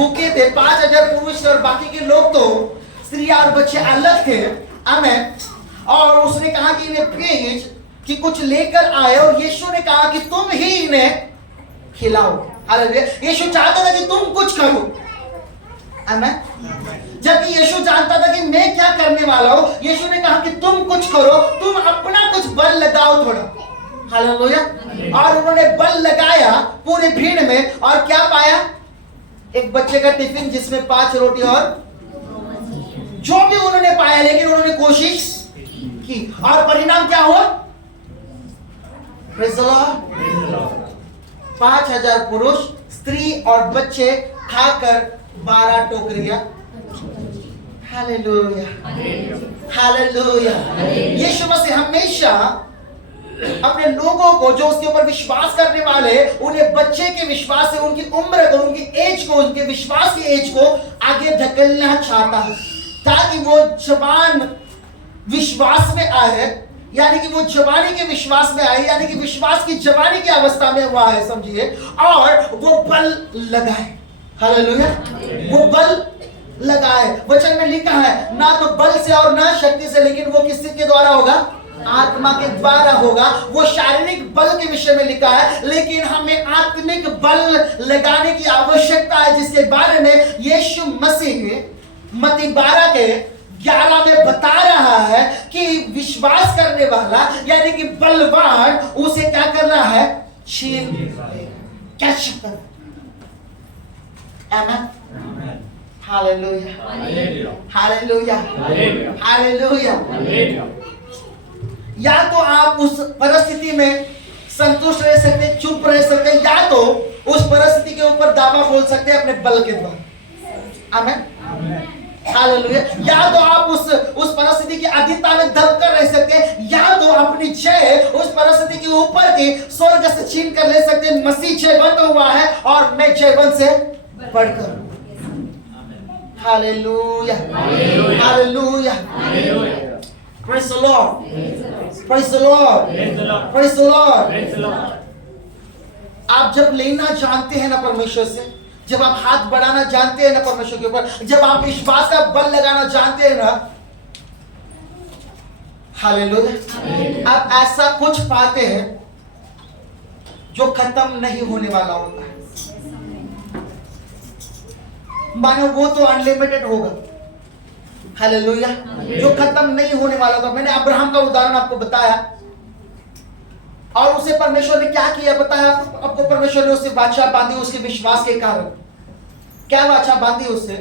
भूखे थे, 5,000 पुरुष थे और बाकी के लोग तो स्त्रियां और बच्चे अलग थे। आमेन। और उसने कहा कि इन्हें भेज कि कुछ लेकर आए, और यीशु ने कहा कि तुम ही इन्हें खिलाओ। हालेलुया। यीशु चाहता था कि तुम कुछ करो। आमेन। जबकि यीशु जानता था कि मैं क्या करने वाला हूं, यीशु ने कहा कि तुम कुछ करो, तुम अपना कुछ बल लगाओ थोड़ा। हालेलुया। और उन्होंने बल लगाया पूरी भीड़ में, और क्या पाया? एक बच्चे का टिफिन जिसमें 5 रोटी और जो भी उन्होंने पाया, लेकिन उन्होंने कोशिश की, और परिणाम क्या हुआ? Praise the Lord. 5,000 पुरुष, स्त्री और बच्चे खाकर 12 टोकरियां। Hallelujah, hallelujah. यीशु मसीह हमेशा अपने लोगों को, जो उसके ऊपर विश्वास करने वाले, उन्हें बच्चे के विश्वास से उनकी उम्र को, उनकी एज को, उनके विश्वास की एज को आगे धकेलना चाहता है, ताकि वो जवान विश्वास में आए, यानी कि वो जवानी के विश्वास में आए, यानी कि विश्वास की जवानी की अवस्था में हुआ है, समझिए, और वो बल लगाए। हालेलुया। वो बल लगाए। वचन में लिखा है, ना तो बल से और ना शक्ति से, लेकिन वो किसके द्वारा होगा? आत्मा के द्वारा होगा। वो शारीरिक बल के विषय में लिखा है, लेकिन हमें आत्मिक बल लगाने की आवश्यकता है, जिसके बारे में यीशु मसीह मत्ती 12 के 11 में बता रहा है कि विश्वास करने वाला, यानी कि बलवान, उसे क्या करना है? छीन कैच करना। आमेन। हालेलुया, हालेलुया, हालेलुया। या तो आप उस परिस्थिति में संतुष्ट रह सकते, चुप रह सकते, या तो उस परिस्थिति के ऊपर दावा बोल सकते अपने बल के द्वारा। आमेन, हालेलुया। या तो आप उस परिस्थिति की अधीनता में दबकर रह सकते, या तो अपनी जय उस परिस्थिति के ऊपर की स्वर्ग से छीन कर ले सकते। मसीह जयवंत हुआ है और मैं जयवंत से बढ़कर। Hallelujah, hallelujah. Praise the Lord. Praise the Lord. Praise the Lord. आप जब लेना जानते हैं ना परमेश्वर से, जब आप हाथ बढ़ाना जानते हैं ना परमेश्वर के ऊपर, जब आप विश्वास का बल लगाना जानते हैं ना, हालेलुया, आप ऐसा कुछ पाते हैं जो खत्म नहीं होने वाला होता है। मानो वो तो अनलिमिटेड होगा। हालेलुया। जो खत्म नहीं होने वाला था। मैंने अब्राहम का उदाहरण आपको बताया, और उसे परमेश्वर ने क्या किया बताया आपको। परमेश्वर ने उसे बादशाह बांधी उसके विश्वास के कारण। क्या बादशाह बांधी उससे?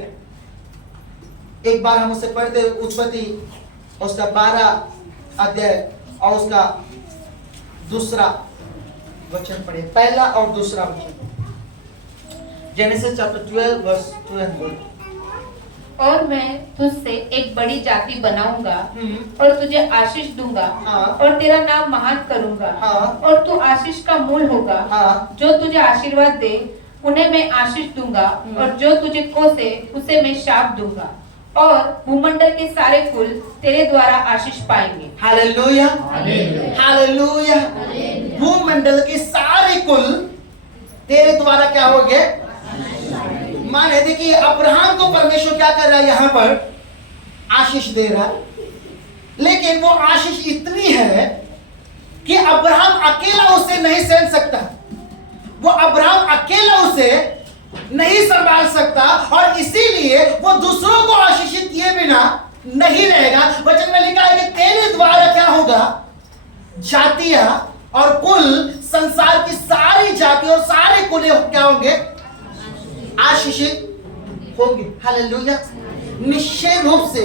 एक बार हम उसे पढ़ते उत्पत्ति उसका 12 अध्याय और उसका 2 वचन पढ़े, पहला और 2 वचन। Genesis chapter 12 verse 2 and 4। और मैं तुझसे एक बड़ी जाति बनाऊंगा और तुझे आशीष दूंगा, और तेरा नाम महान करूंगा, और तू आशीष का मूल होगा। जो तुझे आशीर्वाद दे उन्हें मैं आशीष दूंगा, और जो तुझे कोसे उसे मैं शाप दूंगा, और भूमंडल के सारे कुल तेरे द्वारा आशीष पाएंगे। Hallelujah, hallelujah. भूमंडल के सारे कुल तेरे द्वारा क्या होंगे? माने देखिए, अब्राहम को परमेश्वर क्या कर रहा है? यहाँ पर आशीष दे रहा है, लेकिन वो आशीष इतनी है कि अब्राहम अकेला उसे नहीं सहन सकता। वो अब्राहम अकेला उसे नहीं संभाल सकता, और इसीलिए वो दूसरों को आशीषित किए बिना नहीं रहेगा। वचन में लिखा है कि तेरे द्वारा क्या होगा? जातियां और कुल, संसार की सारी जाति और सारे कुल क्या होंगे? आशीषित होंगे। हालेलुया। निश्चय रूप से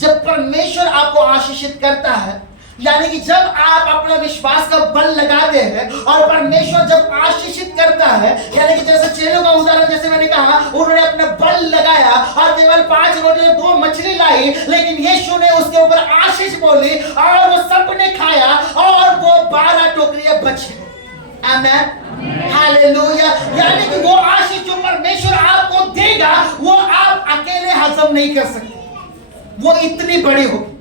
जब परमेश्वर आपको आशीषित करता है, यानी कि जब आप अपना विश्वास का बल लगाते हैं और परमेश्वर जब आशीषित करता है, यानी कि जैसे चेलों का उदाहरण, जैसे मैंने कहा, उन्होंने अपना बल लगाया और केवल 5 रोटी और 2 मछली लाई, लेकिन यीशु ने उसके ऊपर आशीष बोली और वो सबने खाया और वो 12 टोकरियां बची। आमेन, हालेलुया। यानी कि वो आशीष जो परमेश्वर आपको देगा, वो आप अकेले हजम नहीं कर सकते। वो इतनी बड़ी होगी।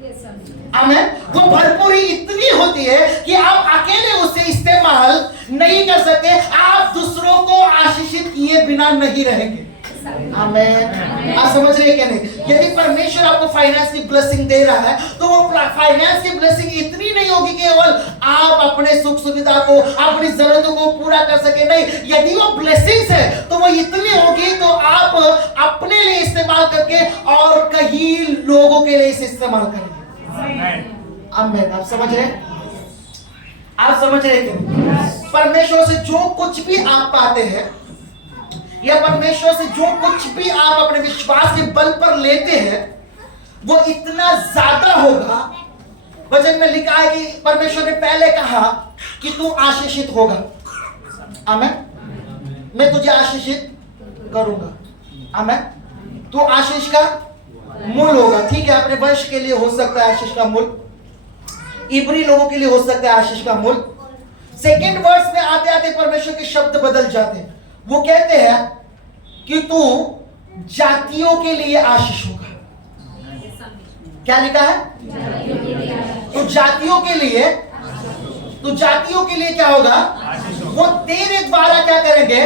आमेन। वो भरपूरी इतनी होती है कि आप अकेले उसे इस्तेमाल नहीं कर सकते। आप दूसरों को आशीषित किए बिना नहीं रहेंगे। आमेन। आप समझ रहे हैं क्या नहीं? यदि परमेश्वर आपको फाइनेंस की ब्लेसिंग दे रहा है तो वो फाइनेंस की ब्लेसिंग इतनी नहीं होगी केवल आप अपने सुख सुविधा को, अपनी जरूरतों को पूरा कर सके, नहीं। यदि वो ब्लेसिंग्स है तो वो इतनी होगी तो आप अपने लिए इस्तेमाल करके और कई लोगों के लिए इसे इस्तेमाल करेंगे। आमेन। आप समझ रहे हैं? आप समझ रहे हैं? परमेश्वर से जो कुछ भी आप पाते हैं या परमेश्वर से जो कुछ भी आप अपने विश्वास के बल पर लेते हैं वो इतना ज्यादा होगा। वचन में लिखा है कि परमेश्वर ने पहले कहा कि तू आशीषित होगा। आमेन। मैं तुझे आशीषित करूंगा। आमेन। तू आशीष का मूल होगा। ठीक है, अपने वंश के लिए हो सकता है आशीष का मूल, इब्री लोगों के लिए हो सकता है आशीष का मूल। सेकंड वर्स में आते आते परमेश्वर के शब्द बदल जाते हैं। वो कहते हैं कि तू जातियों के लिए आशीष होगा। क्या लिखा है? तो जातियों के लिए क्या होगा? वो तेरे द्वारा क्या करेंगे?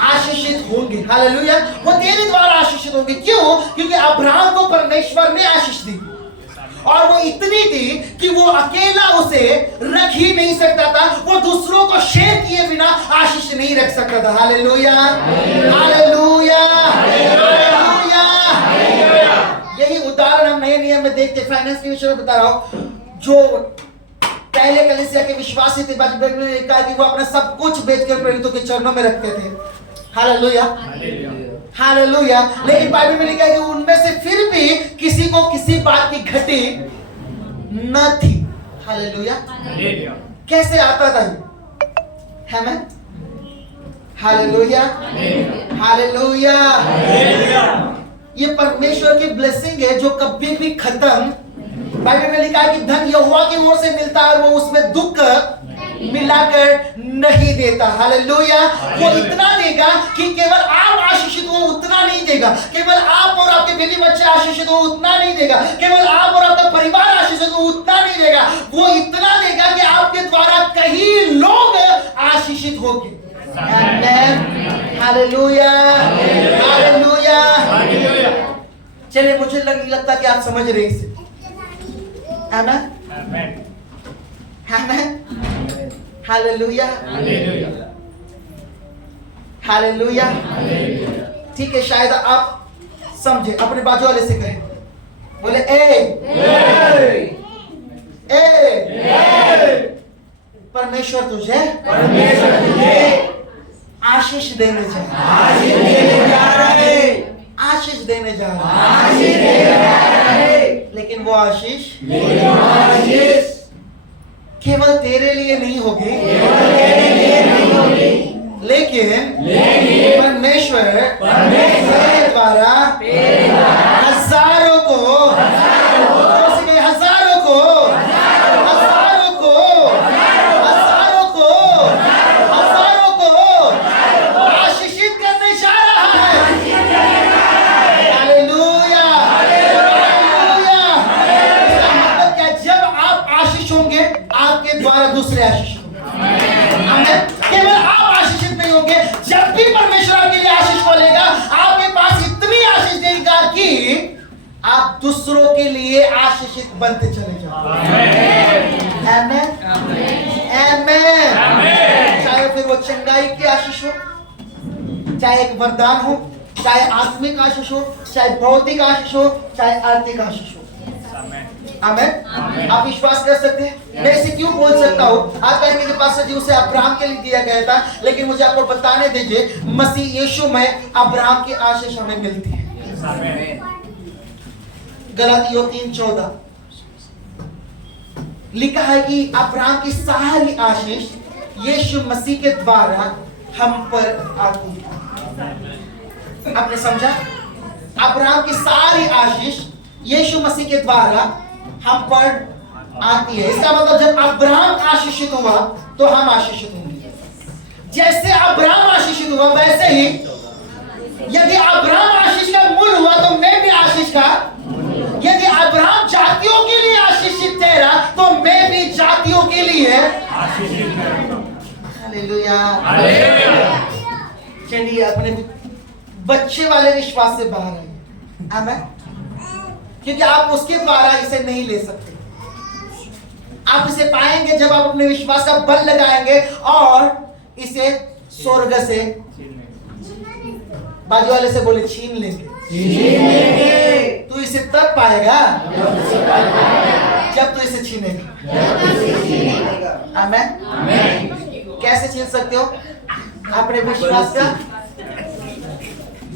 आशीषित होंगे। हालेलुया। वो तेरे द्वारा आशीषित होंगे। क्यों? क्योंकि अब्राहम को परमेश्वर ने आशीष दी और वो इतनी थी कि वो अकेला उसे रख ही नहीं सकता था। वो दूसरों को शेयर किए बिना आशीष नहीं रख सकता था। हालेलुया, हालेलुया, हालेलुया। यही उदाहरण हम नए नियम में देखते हैं। फाइनेंस के विषय में बता रहा हूं। जो पहले कलीसिया के विश्वासी थे, बाइबल में लिखा है कि वो अपना सब कुछ बेचकर प्रेरितों के चरणों में रखते थे। Hallelujah, hallelujah. लेकिन बाइबल में लिखा है कि उनमें से फिर भी किसी को किसी बात की घटी न थी। हालेलुया। कैसे आता था है मैं? Hallelujah, hallelujah. ये परमेश्वर की ब्लेसिंग है जो कभी भी खत्म। बाइबल में लिखा है कि धन यहोवा की ओर से मिलता है और वो उसमें दुख मिलाकर नहीं देता। हालेलुया। वो इतना देगा कि केवल आप आशीषित हो उतना नहीं देगा, केवल आप और आपके बीवी बच्चे आशीषित हो उतना नहीं देगा, केवल आप और आपका परिवार आशीषित हो उतना नहीं देगा। वो इतना देगा कि आपके द्वारा कई लोग आशीषित होंगे। आमेन। हालेलुया, हालेलुया। चलिए, मुझे लगता कि आप समझ रहे इसे। आमेन, आमेन, हालेलुया, हालेलुया। ठीक है, शायद आप समझे। अपने बाजू वाले से कहें, बोले ए परमेश्वर तुझे आशीष देने जा रहा है, आशीष देने जा रहा है। लेकिन वो आशीष केवल तेरे लिए नहीं होगी, लेकिन परमेश्वर तेरे द्वारा हजारों को आशीषित करने जा रहा है। Hallelujah, hallelujah. मतलब क्या? जब आप आशीष होंगे आपके द्वारा दूसरे आशीष होंगे। केवल आप आशीषित नहीं होंगे, जब भी परमेश्वर आपके लिए आशीष बोलेगा आपके पास इतनी आशीष देगा कि आप दूसरों के लिए आशीषित बनते चले जाओ। आमेन, आमेन। चाहे फिर वो चंगाई की आशीष हो, चाहे एक वरदान हो, चाहे आत्मिक आशीष हो, चाहे भौतिक आशीष हो, चाहे आर्थिक आशीष हो। आमेन। आप विश्वास कर सकते हैं? मैं इसे क्यों बोल सकता हूँ? आप कहेंगे कि पास्टर जी उसे अब्राहम के लिए दिया गया था, लेकिन मुझे आपको बताने दीजिए मसीह यीशु में अब्राहम की आशीष हमें मिलती है। गलातियों 3:14 लिखा है कि अब्राहम की सारी आशीष यीशु मसीह के द्वारा हम पर आती है। आपने समझा? अब्राहम की सारी आशीष यीशु मसीह के द्वारा हम पर आती है। इसका मतलब जब अब्राहम आशीषित हुआ तो हम आशीषित होंगे। जैसे अब्राहम आशीषित हुआ वैसे ही यदि अब्राहम आशीष का मूल हुआ तो मैं भी आशीष का, यदि अब्राहम जातियों के लिए आशीषित ठहरा तो मैं भी जातियों के लिए आशीषित। हालेलुया। चलिए अपने बच्चे वाले विश्वास से बाहर आइए। आमेन। क्योंकि आप उसके द्वारा इसे नहीं ले सकते। आप इसे पाएंगे जब आप अपने विश्वास का बल लगाएंगे और इसे स्वर्ग से, बाजू वाले से बोले, छीन लेंगे। तू इसे तब पाएगा जब तू इसे छीनेगा। आमेन। कैसे छीन सकते हो? अपने विश्वास का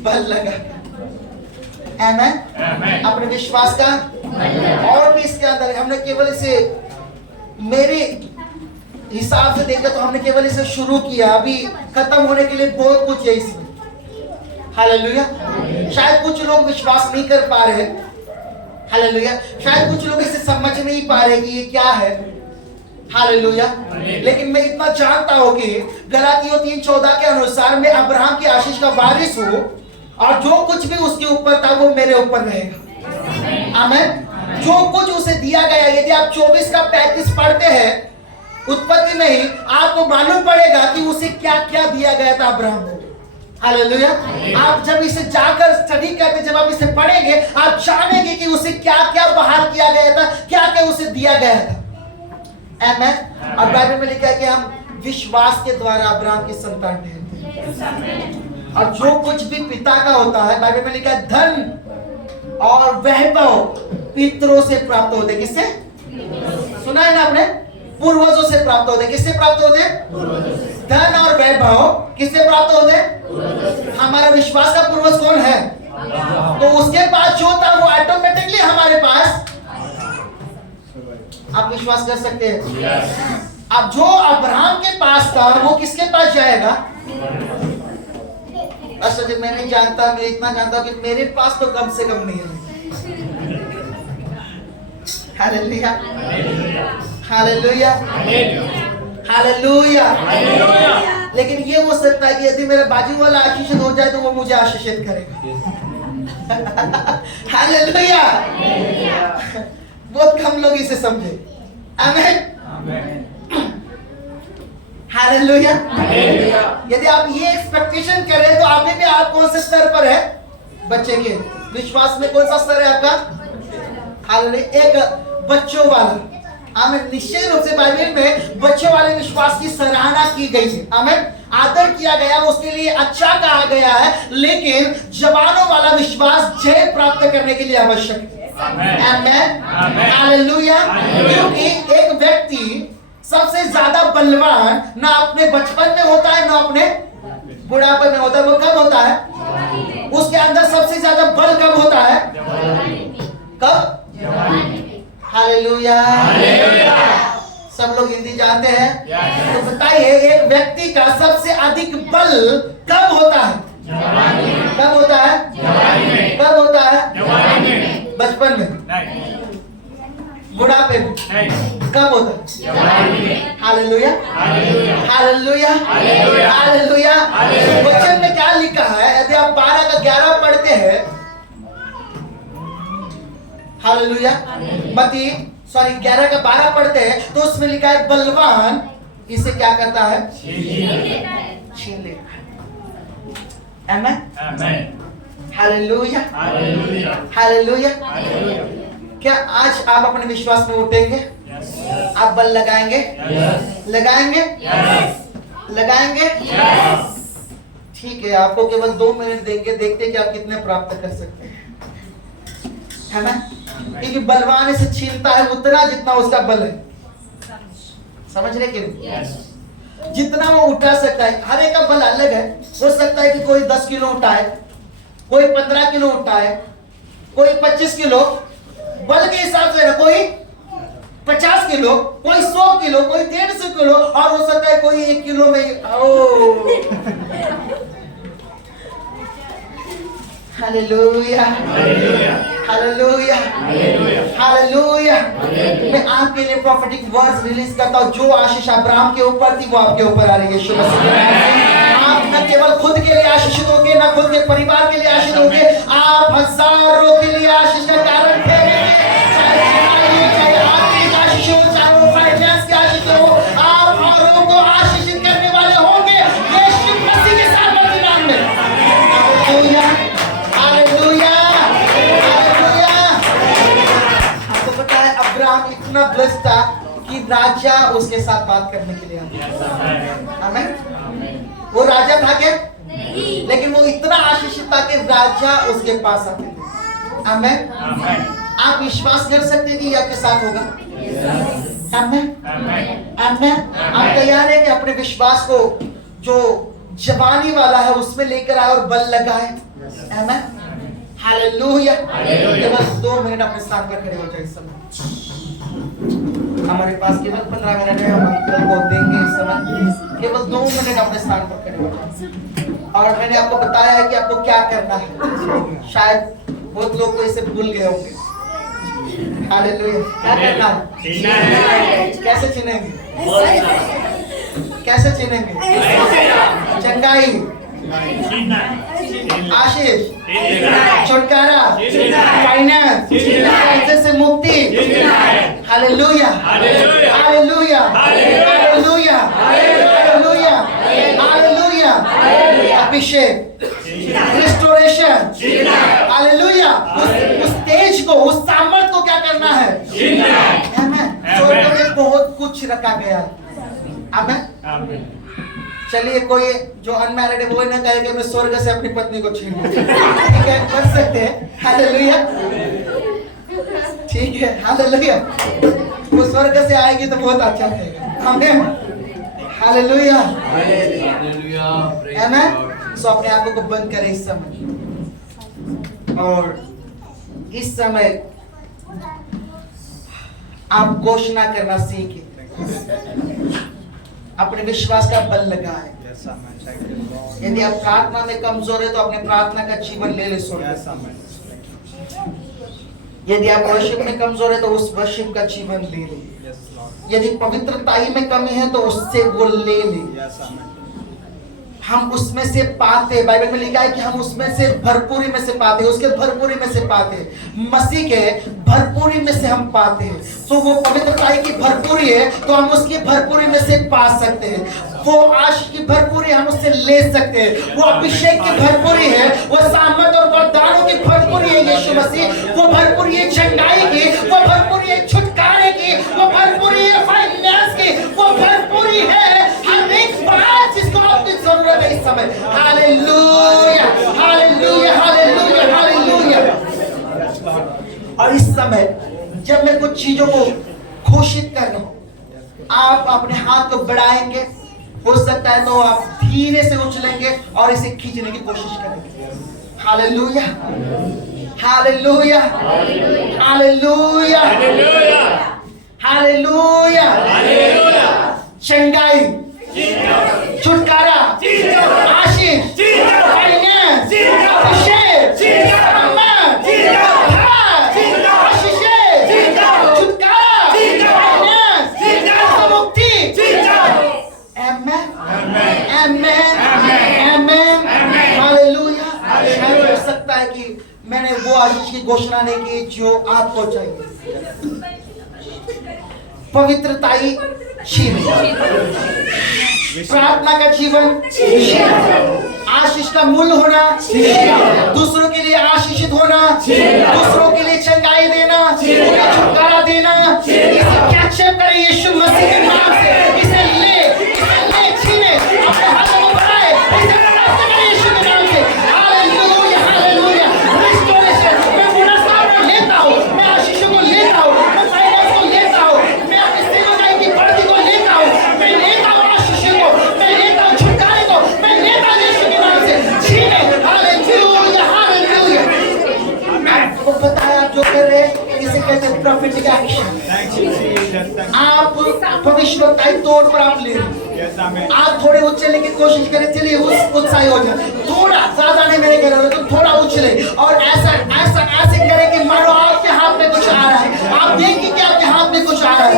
बल लगा। आमेन। अपने विश्वास का, और भी इसके अंदर हमने केवल इसे, मेरे हिसाब से देखा तो हमने केवल इसे शुरू किया, अभी खत्म होने के लिए बहुत कुछ है इसमें। हालेलुया। शायद कुछ लोग विश्वास नहीं कर पा रहे। हालेलुया। शायद कुछ लोग इसे समझ नहीं पा रहे कि ये क्या है। हालेलुया। लेकिन मैं इतना जानता हूं कि गलातियों 3:14 के अनुसार मैं अब्राहम की आशीष का वारिस हूं और जो कुछ भी उसके ऊपर था वो मेरे ऊपर रहेगा। आमीन। जो कुछ उसे दिया गया, यदि आप 24 का 35 पढ़ते हैं उत्पत्ति में ही, आपको मालूम पड़ेगा कि उसे क्या क्या दिया गया था अब्राहम को। हालेलुया। आप जब इसे जाकर स्टडी करते, जब आप इसे पढ़ेंगे, आप जानेंगे कि उसे क्या क्या बहाल किया गया था, क्या क्या उसे दिया गया था। आमीन। और बाइबल में लिखा है कि हम विश्वास के द्वारा अब्राहम की संतान ठहरते। और जो कुछ भी पिता का होता है, बाइबल में लिखा है धन और वैभव पितरों से प्राप्त होते। किससे? सुना है ना आपने? पूर्वजों से प्राप्त होते। किससे प्राप्त होते? धन और वैभव किससे प्राप्त होते? हमारा विश्वास का पूर्वज कौन है? तो उसके पास जो था वो ऑटोमेटिकली हमारे पास। आप विश्वास कर सकते हैं? अब जो अब्राहम के पास था वो किसके पास जाएगा? अच्छा जी, मैं नहीं जानता, मैं इतना जानता हूं कि मेरे पास तो कम से कम नहीं है। हालेलुया। हालेलुया। हालेलुया। लेकिन ये हो सकता है कि यदि मेरा बाजू वाला आशीषित हो जाए तो वो मुझे आशीषित करेगा। हालेलुया। बहुत कम लोग इसे समझे। आमीन। हालेलुया। यदि आप ये एक्सपेक्टेशन करें तो आप भी, आप कौन से स्तर पर है? बच्चे के विश्वास में कौन सा स्तर है आपका? हालेलुया। एक बच्चों वाला। आमीन। निश्चय रूप से बाइबल में बच्चों वाले विश्वास की सराहना की गई है। आमीन। आदर किया गया, उसके लिए अच्छा कहा गया है, लेकिन जवानों वाला विश्वास जय प्राप्त करने के लिए आवश्यक है। आमीन। हालेलुया। क्योंकि एक व्यक्ति सबसे ज्यादा बलवान ना अपने बचपन में होता है ना अपने बुढ़ापे में होता है। वो कब होता है? उसके अंदर सबसे ज्यादा बल कब होता है? कब? हालेलुया। सब लोग हिंदी जानते हैं? तो बताइए, एक व्यक्ति का सबसे अधिक बल कब होता है? कब होता है? कब होता है? बचपन में? बुढ़ापे में? कब होता है? हालेलुया। हालेलुया। हालेलुया। वचन में क्या लिखा है? यदि आप 12 का 11 पढ़ते हैं, हालेलुया, मत्ती 11 का 12 पढ़ते हैं तो उसमें लिखा है बलवान इसे क्या करता है? छीन लेता है। आमीन। हालेलुया। हालेलुया। क्या आज आप अपने विश्वास में उठेंगे? आप बल लगाएंगे? लगाएंगे? लगाएंगे? ठीक है, आपको केवल 2 मिनट देंगे, देखते हैं कि आप कितने प्राप्त कर सकते हैं। है ना? क्योंकि बलवान इसे छीनता है उतना जितना उसका बल है। समझ रहे क्यों? जितना वो उठा सकता है। हर एक का बल अलग है। हो सकता है कि कोई 10 किलो उठाए, कोई 15 किलो उठाए, कोई 25 किलो, बल के हिसाब से ना, कोई 50 किलो, कोई 100 किलो, कोई 150 किलो, और हो सकता है कोई 1 किलो में। हालेलुया। हालेलुया। हालेलुया। मैं आपके लिए प्रोफेटिक वर्ड्स रिलीज करता हूँ। जो आशीष अब्राहम के ऊपर थी वो आपके ऊपर आ रही है। यीशु मसीह, आप न केवल खुद के लिए आशीषित होंगे, न खुद के परिवार के लिए आशीषित होंगे, आप हजारों के लिए आशीष का कारण ठहरेंगे। चाहे आर्थिक आशीष हो, चाहे वो फाइनेंस की आशीष हो, आप औरों को आशीषित करने वाले होंगे यीशु मसीह के साथ नाम में। आदत था कि राजा उसके साथ बात करने के लिए आता। आमीन। वो राजा था क्या? लेकिन वो इतना आशीषित था कि राजा उसके पास आते थे। आमीन। आप विश्वास कर सकते हैं कि ये आपके साथ होगा? आमीन। आमीन। आप तैयार हैं कि अपने विश्वास को जो जवानी वाला है उसमें लेकर आए और बल लगाए? आमीन। हालेलुया। केवल 2 मिनट अपने स्थान पर खड़े हो जाए। इस समय हमारे पास केवल 15 मिनट है, हम अंकल को देंगे इस समय। केवल 2 मिनट अपने स्थान पर खड़े हो जाए। और मैंने आपको बताया है कि आपको क्या करना है। शायद बहुत लोग तो इसे भूल गए होंगे। हालेलुया। क्या करना है? कैसे चिनेंगे? कैसे चिनेंगे? चंगाई, आशीष, छुटकारा, फाइनेंस, कैंसर से मुक्ति। हालेलुया। हालेलुया। हालेलुया। हालेलुया। हालेलुया। अभिषेक, रिस्टोरेशन। हालेलुया। उस तेज को, उस सामर्थ को क्या करना है? स्वर्ग में बहुत कुछ रखा गया है। आमीन। चलिए, कोई जो अनमैरिड है वो ना कहे कि मैं स्वर्ग से अपनी पत्नी को छीन लूं। ठीक है, कर सकते हैं। हालेलुया। ठीक है, हालेलुया। वो स्वर्ग से आएगी तो बहुत अच्छा रहेगा। आमीन। हालेलुया। आमीन। सो अपने आंखों को बंद करें इस समय, और इस समय आप घोषणा करना सीखें। अपने विश्वास का बल लगाए। यदि आप प्रार्थना में कमजोर है तो अपने प्रार्थना का जीवन ले ले स्वर्ग। यदि आप वर्शिप में कमजोर है तो उस वर्शिप का जीवन ले ले। यदि पवित्रताई में कमी है तो उससे वो ले ले। हम उसमें से पाते, बाइबल में लिखा है कि हम उसमें से भरपूरी में से पाते, उसके भरपूरी में से पाते, मसीह के भरपूरी में से हम पाते हैं। तो वो पवित्रताई की भरपूरी है तो हम उसकी भरपूरी में से पा सकते हैं। वो आशीष की भरपूरी हम उससे ले सकते हैं। वो अभिषेक की भरपूरी है, वो सामर्थ और वरदानों की भरपूरी है यीशु मसीह। वो भरपूरी है चंगाई की, वो भरपूरी है छुटकारे की, वो भरपूरी है फाइनेंस की, वो भरपूरी है हर एक बात जिसको आपकी जरूरत है इस समय। हालेलुया। हालेलुया। हालेलुया। हालेलुया। और इस समय जब मैं कुछ चीजों को घोषित कर रहा हूं, आप अपने हाथ को बढ़ाएंगे। हो सकता है तो आप धीरे से उछलेंगे और इसे खींचने की कोशिश करेंगे। हालेलुया। हालेलुया। हालेलुया। हालेलुया। चंगाई, छुटकारा, आशीष, फाइनेंस, अभिषेक, सामर्थ, आशीष, छुटकारा, फाइनेंस, मुक्ति। आमेन। आमेन। आमेन। हालेलुया। शायद हो सकता है कि मैंने वो आशीष की घोषणा नहीं की जो आपको चाहिए। पवित्रताई शील, प्रार्थना का जीवन, आशीष का मूल होना, दूसरों के लिए आशीषित होना, दूसरों के लिए चंगाई देना, उन्हें छुटकारा देना। इसे कैप्चर करें यीशु मसीह के नाम से। इसे ले छीने, अपने हाथों को बढ़ाए, इसे प्राप्त करें यीशु के नाम से। हालेलुया। हालेलुया। रिस्टोरेशन, मैं पुनर्स्थापना लेता हूँ, मैं आशीषों को लेता हूँ, मैं फाइनेंस को लेता हूँ, मैं अपनी सेवकाई की बढ़ती को लेता हूँ, मैं लेता हूँ आशीषों को, मैं लेता हूँ छुटकारे को, मैं लेता हूँ यीशु के नाम से। छीने। हालेलुया। हालेलुया। आपको पता है आप जो कर रहे हैं इसे कहते हैं प्रॉफिटिक एक्शन। आप भविष्यवक्ताई तौर पर आप ले रहे हैं। आप थोड़े उछलने की कोशिश करें, चलिए उत्साही हो जाए। थोड़ा ज्यादा नहीं मेरे कह रहे तो थोड़ा उछले और ऐसा ऐसे करें कि मानो आपके हाथ में कुछ आ रहा है। आप देखिए कि आपके हाथ में कुछ आ रहा है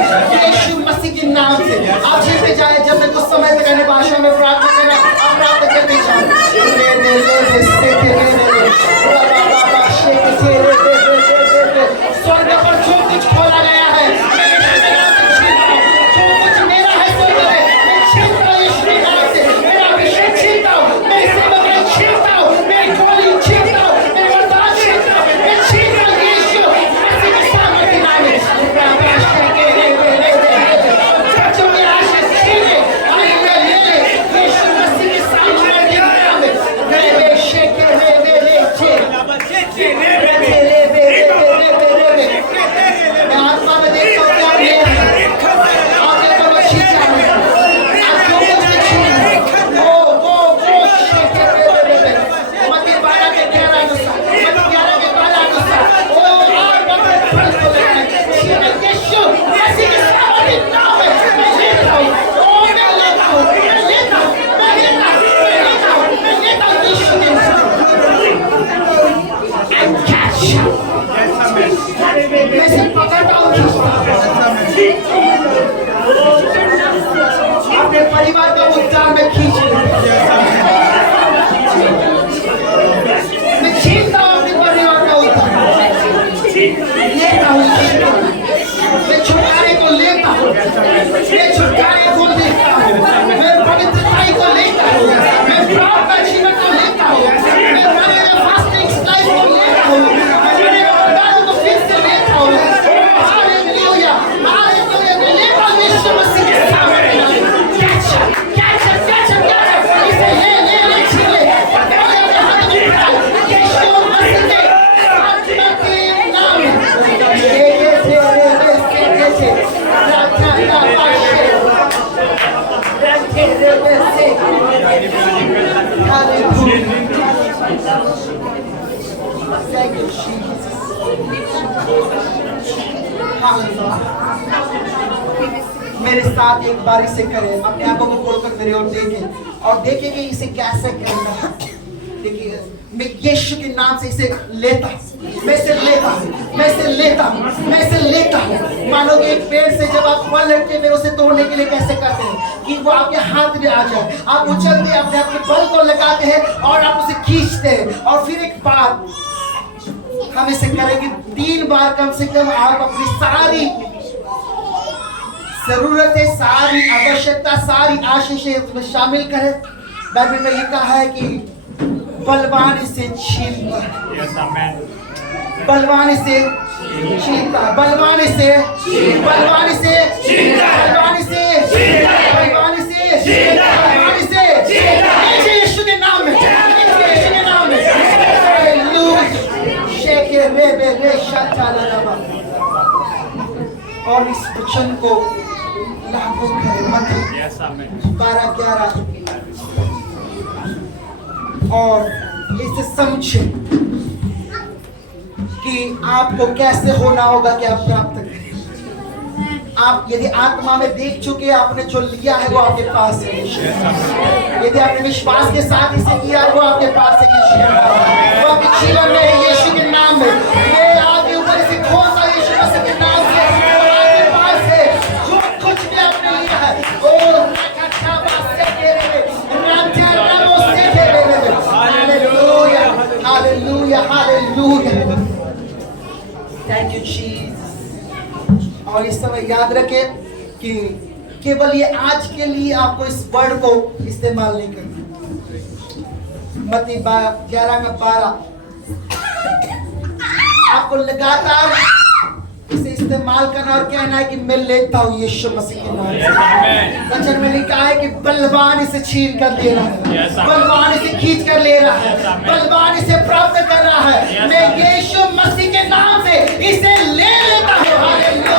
यीशु मसीह के नाम से। आप जीते जाए। जब मैं कुछ समय तक अन्य भाषा में प्रार्थना करना, आप प्रार्थना करते स्वर्ग पर जो कुछ खोला गया है, जो कुछ मेरा है स्वर्ग में, मैं छीनता हूँ यीशु के नाम से। मेरा अभिषेक छीनता हूँ, मेरी सेवकाई छीनता हूँ, मेरी खोली छीनता हूँ, मेरे Thank you, Jesus. मेरे साथ एक बारी से करें, अपने आंखों को खोलकर मेरे ओर देखें और देखें कि इसे कैसे करेंगे। देखिए, मैं यीशु के नाम से इसे लेता हूं, मैं इसे लेता हूं, मैं इसे लेता हूं, मैं इसे लेता हूं। मानो कि एक पेड़ से जब आप फल लटके फिर उसे तोड़ने के लिए कैसे करते हैं कि वो आपके हाथ में आ जाए, आप उछलते अपने आपके बल को लगाते हैं और आप उसे खींचते हैं। और फिर एक बार हम इसे करेंगे 3 बार कम से कम। आप अपनी सारी जरूरतें, सारी आवश्यकता, सारी आशीषें उसमें शामिल करें। बाइबल में लिखा है कि बलवान इसे छीनता, बलवान इसे छीनता, बलवान इसे, बलवान इसे, बलवान इसे, बलवान इसे, बलवान इसे, यीशु के नाम में, यीशु के नाम में। शेके रे बे रे शातालाबा। और इस वचन को लागू करें। मत्ती 12:11 और इसे समझे कि आपको कैसे होना होगा कि आप प्राप्त करें। आप यदि आत्मा में देख चुके, आपने जो लिया है वो आपके पास है। यदि आपने विश्वास के साथ इसे किया वो आपके पास है। यीशु के नाम में वो आपके जीवन में है। यीशु के नाम में ये आगे ऊपर से खोलता यीशु मसीह के नाम से वो आपके पास है। जो कुछ भी आपने लिया है ओ हालेलुया, हालेलुया, थैंक यू जीसस। और इस समय याद रखें कि केवल ये आज के लिए आपको इस वर्ड को इस्तेमाल नहीं करना। मत्ती 11:12 आपको लगातार इसे इस्तेमाल करना और कहना है कि मैं लेता हूँ यीशु मसीह के नाम से। वचन में लिखा है कि बलवान इसे छीन कर ले रहा है, बलवान इसे खींच कर ले रहा है, बलवान इसे प्राप्त कर रहा है। मैं यीशु मसीह के नाम से इसे ले लेता हूँ। Hallelujah,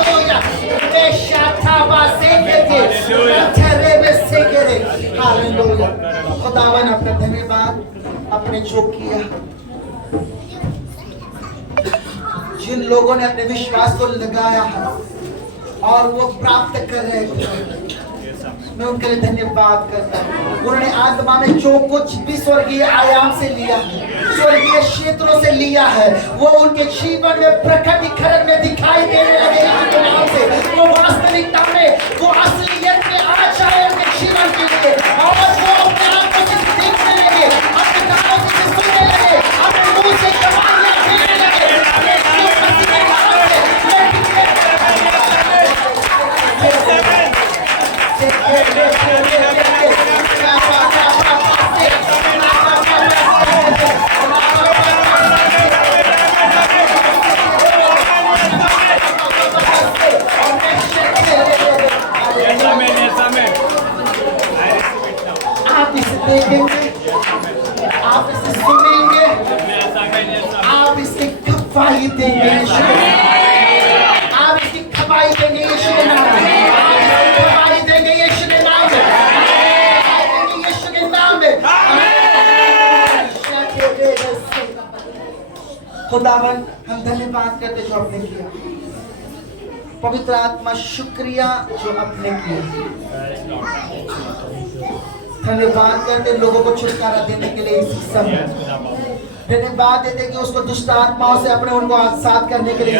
hallelujah. खुदावन आपका धन्यवाद, आपने जो किया, जिन लोगों ने अपने विश्वास को लगाया है और वो प्राप्त कर रहे हैं, मैं उनके लिए धन्यवाद करता हूँ। उन्होंने आत्मा में जो कुछ भी स्वर्गीय आयाम से लिया है, स्वर्गीय क्षेत्रों से लिया है, वो उनके जीवन में प्रकटीकरण में दिखाई देने लगे। आपके नाम से वो वास्तविकता में, वो असलियत में आ जाए उनके जीवन के लिए और वो अपने आप को देखने लगे, अपने कानों से सुनने लगे, अपने मुंह से कमालियां देने लगे। आप इसे देखेंगे, आप इसे सुनेंगे, आप इसकी गवाही देंगे, आप इसकी गवाही देंगे यीशु के नाम में, आप इसकी गवाही देंगे यीशु के नाम में, यीशु के नाम में। खुदावन हम धन्यवाद करते जो आपने किया। पवित्र आत्मा शुक्रिया जो आपने किया। धन्यवाद करते लोगों को छुटकारा देने के लिए इस समय। धन्यवाद देते कि उसको दुष्ट आत्माओं से अपने उनको आजाद करने के लिए।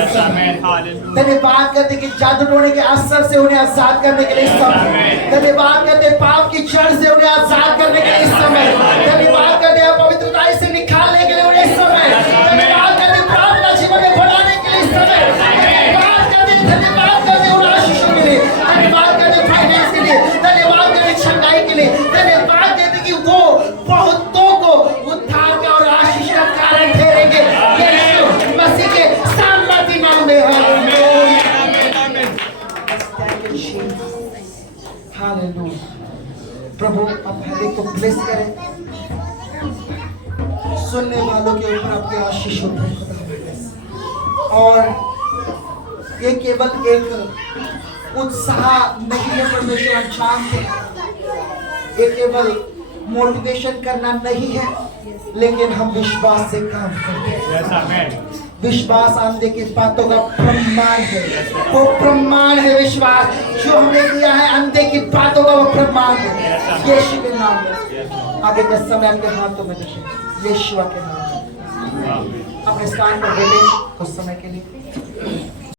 धन्यवाद करते कि जादू टोने के असर से उन्हें आजाद करने के लिए समय। धन्यवाद करते पाप की जड़ से उन्हें आजाद करने के लिए समय। धन्यवाद करते पवित्रता से निकालने के लिए उन्हें समय। धन्यवाद करते प्रार्थना जीवन में बढ़ाने के लिए समय। धन्यवाद करते उन आशीषों के लिए, धन्यवाद करते फाइनेंस के लिए, धन्यवाद करते छंगाई के लिए, धन्यवाद देते कि वो बहुतों को उद्धार का और आशीष का कारण ठहरेंगे यीशु मसीह के सामर्थ्य नाम में। हालेलुया। प्रभु आप हर एक को ब्लेस करें, सुनने वालों के ऊपर आपके आशीष और ये केवल एक उत्साह नहीं है परमेश्वर, हम जानते हैं ये केवल मोटिवेशन करना नहीं है, लेकिन हम विश्वास से काम करते हैं। Yes, amen. विश्वास अंधे की बातों का प्रमाण है, वो प्रमाण है। विश्वास जो हमने दिया है अंधे की बातों का वो प्रमाण है। यीशु के नाम में आगे का समय आपके हाथों में दीजिए, यीशु के नाम में। अपने स्थान पर बैठे कुछ समय के लिए।